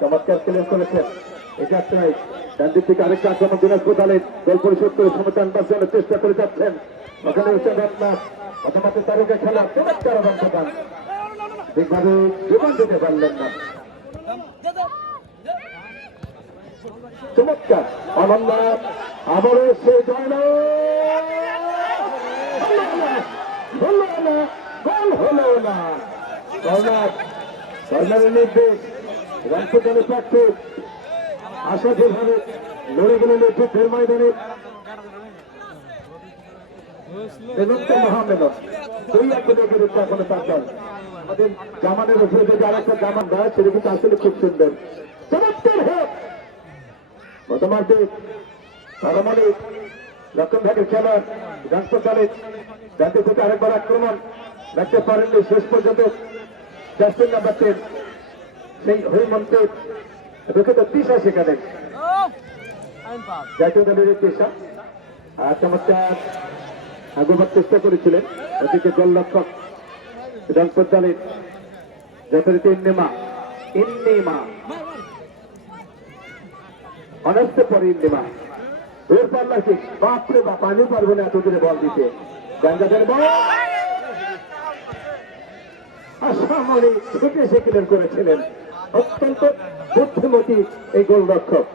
চমৎকার ক্লিয়ার করেছেন। এটা ডান দিক থেকে আরেকটা আক্রমণ দিনাজপুর দলের গোল পরিশোধ করে সমতা আনবার জন্য চেষ্টা করে যাচ্ছেন। ওখানে হচ্ছে রত্নাথ প্রথমত তারকা খেলা চমৎকার অবদান ঠিকভাবে জীবন দিতে পারলেন না। চমৎকার অনন্যাথ আবারও সে জয় না, হলো না, গোল হলো না। কর্নারের নির্দেশ রংপুর দলের পক্ষে আশা যেভাবে লড়ে গেলেন যুদ্ধের ময়দানে মহামেলন দুই একের বিরুদ্ধে এখনো তার দল। আমাদের জামানের উপরে যদি আর একটা জামান দেয় সেটা কিন্তু আসলে খুব সুন্দর। চমৎকার হোক বর্তমানে তারমানে লক্ষণ ভাগের খেলা রংপুর দলের জাতীয় থেকে আরেকবার আক্রমণ রাখতে পারেননি শেষ পর্যন্ত। জাস্টিন নাম্বার 10 সেই হরিমন্ত্রে দুঃখিত তিশা সেখানে জাতীয় দলের তিশা চমৎকার আগোবার চেষ্টা করেছিলেন। ওদিকে গোলরক্ষক রংপুর দলের যথারীতি ইন্নেমা অনাস্তে পরে ইন্নেমা এর পাল্লা ঠিক বাপরে বাপ আমি পারবো না এত দূরে বল দিতে। গঙ্গাধর বল আসামে ছুটে এসে ক্লিয়ার করেছিলেন। অত্যন্ত বুদ্ধিমতী এই গোলরক্ষক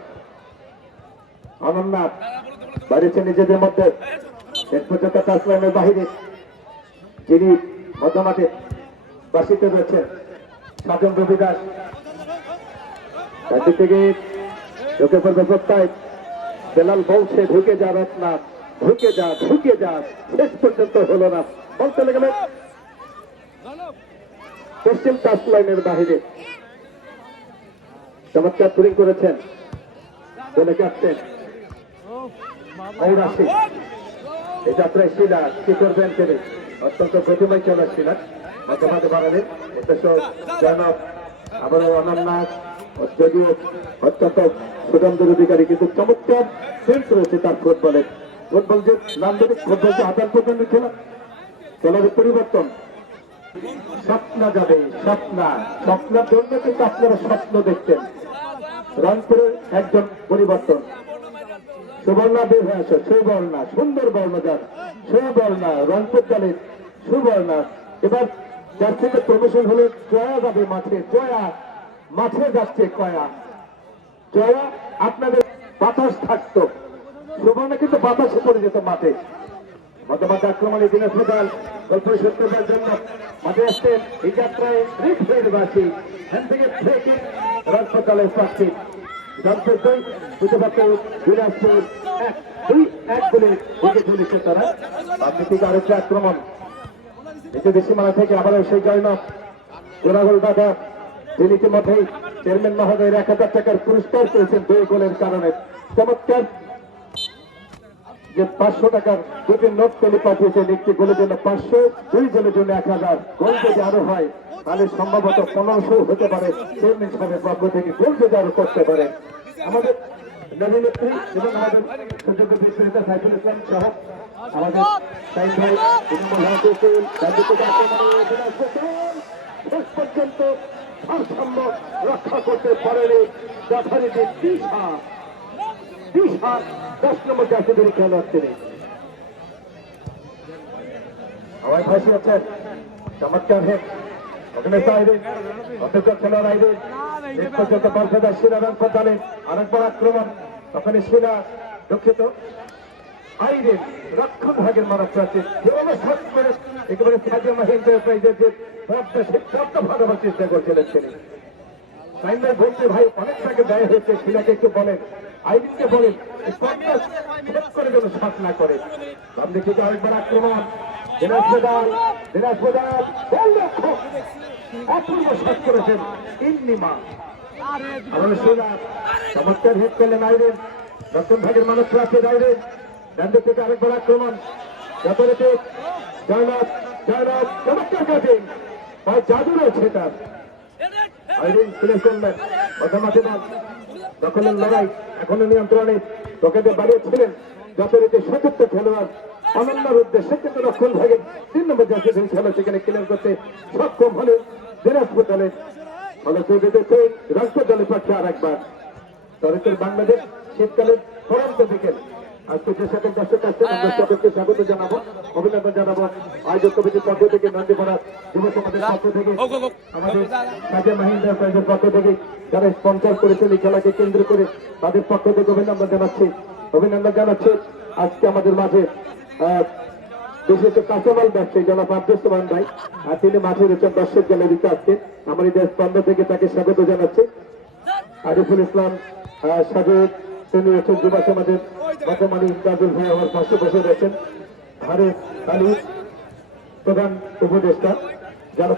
অনন্যাথ বাড়িছে নিজেদের মধ্যে শেষ পর্যন্ত টাচলাইনের বাহিরে যিনি মধ্যমাঠে বাসিতে রয়েছেন সাধন রবিদাস তার দিক থেকে ঢুকে পড়বে প্রত্যয় বেলাল বলছে ঢুকে যা রত্নাথ ঢুকে যা শেষ পর্যন্ত হলো না। বল চলে গেল পশ্চিম টাচলাইনের বাহিরে। চমৎকার টুরিং করেছেন বলে ক্যাপ্টেন ঔরাসী এই যাত্রায় শিলা কি করবেন তিনি অত্যন্ত প্রতিমায় চলে শিলা মধ্যমাঠে বাড়ালেন উদ্দেশ্য জয়নব আবারও অনন্যাথ যদিও অত্যন্ত সুগন্ধের অধিকারী কিন্তু চমৎকার সেন্স রয়েছে তার ফুটবলের। ফুটবল যে নান্দনিক ফুটবল যে আদান প্রদানের খেলার পরিবর্তন স্বপ্না যাবে স্বপ্নার জন্য কিন্তু আপনারা স্বপ্ন দেখতেন। রংপুরের একজন পরিবর্তন সুবর্ণা বের হয়ে আসে সুবর্ণা সুন্দর বর্ণজাত সুবর্ণা রংপুর দলের সুবর্ণা এবার যার থেকে প্রমোশন হলে জয়া যাবে মাঠে যাচ্ছে জয়া আপনাদের বাতাস থাকতো সুবর্ণা কিন্তু বাতাসে পড়ে যেত মাঠে। মধ্যমাঠে আক্রমণে দিনাজপুর দল গল্প শোধ করবার জন্য মাঠে আসছেন এই যাত্রায় বাসী এখান থেকে রংপুর দলের প্রার্থী রংপুর দুই প্রতিপক্ষ দিনাজপুর 2-1 গোলে উইকেট তুলেছে তারা। বাকি থেকে আরেকটা আক্রমণ নিজেদের সীমানা থেকে আবারও সেই জয়নব গোলাগোল দাদা যিনি ইতিমধ্যেই চেয়ারম্যান মহোদয়ের 1000 টাকার পুরস্কার পেয়েছেন 2 গোলের কারণে। চমৎকার যে 500 টাকার দুটি নোট পেলে পাঠিয়েছেন একটি গোলের জন্য 500 2 গোলের জন্য 1000 গোল যদি আরো হয় তাহলে সম্ভবত 1500 হতে পারে। চেয়ারম্যান সাহেবের পক্ষ থেকে গোল যদি আরো করতে পারে আমাদের নবীনেত্রী এবং আমাদের সুযোগ্য বিক্রেতা সাইফুল ইসলাম সহ আমাদের শেষ পর্যন্ত ভারসাম্য রক্ষা করতে পারেনি যথারীতি দিশা 10 নম্বর জাতীয় খেলোয়াড় তিনি আমার ফাঁসি আছেন। চমৎকার হেড ওখানে অধ্যক্ষ খেলোয়াড় আইবেন শেষ পর্যন্ত বর্ষাদার শিলা রংপুর দলের আরেকবার আক্রমণ ওখানে শিলা দুঃখিত আইরেন রক্ষণ ভাগের মানব প্রার্থী একেবারে সাজিয়া মাহিন্দ্র প্রাইজের যে পদ্মা ভাগাবার চেষ্টা করছিলেন তিনি সাইন্দার বলতে ভাই অনেক টাকা ব্যয় হয়েছে শিলাকে একটু বলেন আইরিনকে বলেন করে যেন শ্বাস না করে। বাম দিকে আরেকবার আক্রমণ দিনাজপুর অপূর্ব শ্বাস করেছেন ইন্নিমা আমাদের শিলা চমৎকার হেড করলেন আইরেন রক্ষণ ভাগের মানব প্রার্থী আইরেন ডান দিক থেকে আরেকবার আক্রমণ যথারীতি জয়নব চমৎকার কাটিং বা জাদু রয়েছে তার আইরিন প্লে করলেন মধ্যমাঠে বল দখলের লড়াই এখনো নিয়ন্ত্রণে তোকেতে বাড়িয়েছিলেন যথারীতি সতীর্থ খেলোয়াড় অনন্যার উদ্দেশ্যে কিন্তু রক্ষণ ভাগে 3 নম্বর জাতীয় খেলা সেখানে ক্লিয়ার করতে সক্ষম হলেন দিনাজপুর দলের ফলে রংপুর দলের পক্ষে হচ্ছে আর একবার দরিদ্র বাংলাদেশ শীতকালের পরন্ত বিকেল। আজকে যে সকল দর্শক আসছেন আমরা সকলকে স্বাগত জানাবো, অভিনন্দন জানাবো। আয়োজক কমিটির পক্ষ থেকে, নন্দীপাড়া যুব সমাজের পক্ষ থেকে, আমাদের সাজা মাহিন্দ্রা প্রাইজের পক্ষ থেকে যারা স্পন্সর করেছেন এই খেলাকে কেন্দ্র করে তাদের পক্ষ থেকে অভিনন্দন জানাচ্ছি। আজকে আমাদের মাঝে বিশেষ কাঁচামাল ব্যবসায়ী জনাব আব্দুসমান ভাই, আর তিনি মাঠে রয়েছেন দর্শক গ্যালারিতে। আজকে আমার এই স্পন্দ থেকে তাকে স্বাগত জানাচ্ছি। আরিফুল ইসলাম সাজেদ, তিনি রয়েছেন যুব সমাজের বর্তমানে ইমতাজুল ভাই আমার পাশে বসে রয়েছেন। হারেস আলী প্রধান উপদেষ্টা যারা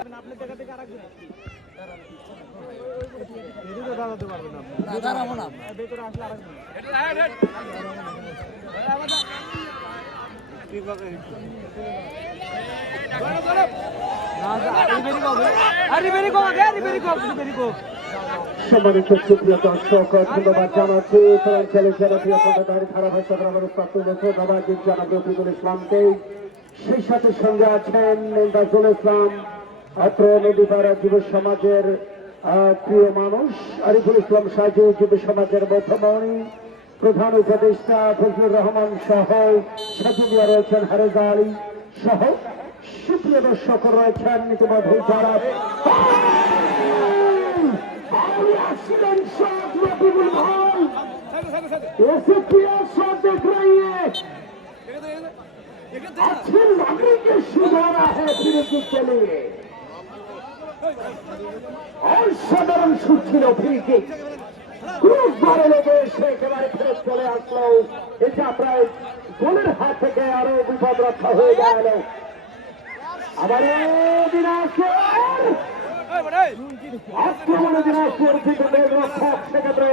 সম্মানিত সুপ্রিয় দর্শক, ধন্যবাদ জানাচ্ছি ধারাভাষ্যের জানাব রফিকুল ইসলামকে। সেই সাথে সঙ্গে আছেন ইমতাজুল ইসলাম, অত্র নদীপাড়া যুব সমাজের প্রিয় মানুষ আরিফুল ইসলাম সাজু, যুব সমাজের মধ্যমণি, প্রধান উপদেষ্টা ফজলুর রহমান সহ সাজুমিয়া রয়েছেন, হারেজা আলী সহ সুপ্রিয় দর্শক রয়েছেন ইতিমধ্যে যারা देख रही है। अच्छी लकड़ी के सुधारा है फिर के लिए और साधारण सुट ছিল ফ্রিকে ক্রুজ বারে লেগে এসে একেবারে ফেরত চলে আসলো। এটা প্রায় গোলের হাত থেকে আরো বিপদ রক্ষা হয়ে গেল। আবারও দিনাজপুর আক্রমণে দিনাজপুর থেকে রক্ষক সেক্ষেত্রে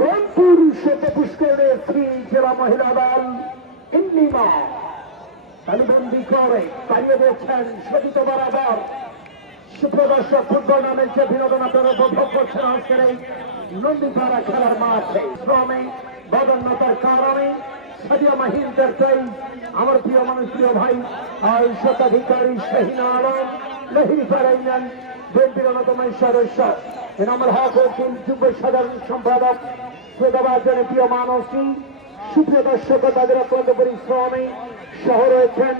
রংপুর সেতু পুষ্করণের শ্রী জেলা মহিলা দল ইন্নিমা তালিবন্দি করে পালিয়ে দিয়েছেন শোভিত বরাবর। সুপ্রদর্শক ফুটবল নামের যে বিনোদন আপনারা উপভোগ করছেন আজকের এই নন্দীপাড়া খেলার মাঠে শ্রমে বদন্যতার কারণে সাদিয়া মাহিন্দার চাই আমার প্রিয় মানুষ, প্রিয় ভাই শতাধিকারী শাহিনা আলম লহিরিপাড়া ইউনিয়ন বিএনপির অন্যতম সদস্য এনামুল হক উকিল, যুব সাধারণ সম্পাদক শ্রোতাবাজনের প্রিয় মানুষটি, সুপ্রিয় দর্শক তাদের অত্যন্ত পরিশ্রমে সহ রয়েছেন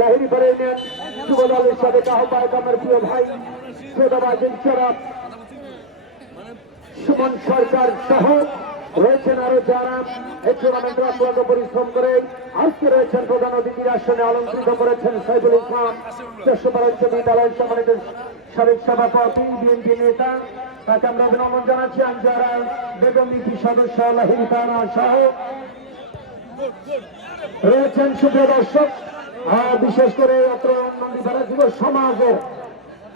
লাহিরিপাড়া ইউনিয়ন যুব দলের সাবেক আহ্বায়ক আমার প্রিয় ভাই শ্রোতাবাজন চরাব সুমন সরকার সহ রয়েছেন আরো যারা এই টুর্নামেন্টে অত্যন্ত পরিশ্রম করে আজকে রয়েছেন। প্রধান অতিথির আসনে অলঙ্কৃত করেছেন সাইফুল ইসলাম, যশোপাড়া উচ্চ বিদ্যালয়ের সম্মানিত সাবেক সভাপতি বিএনপি নেতা, তাকে আমরা অভিনন্দন জানাচ্ছি। আনজারা বেগম নীতি সদস্য লাহিরি তারা সহ রয়েছেন সুপ্রিয় দর্শক, বিশেষ করে অত্র নন্দীপাড়া যুব সমাজের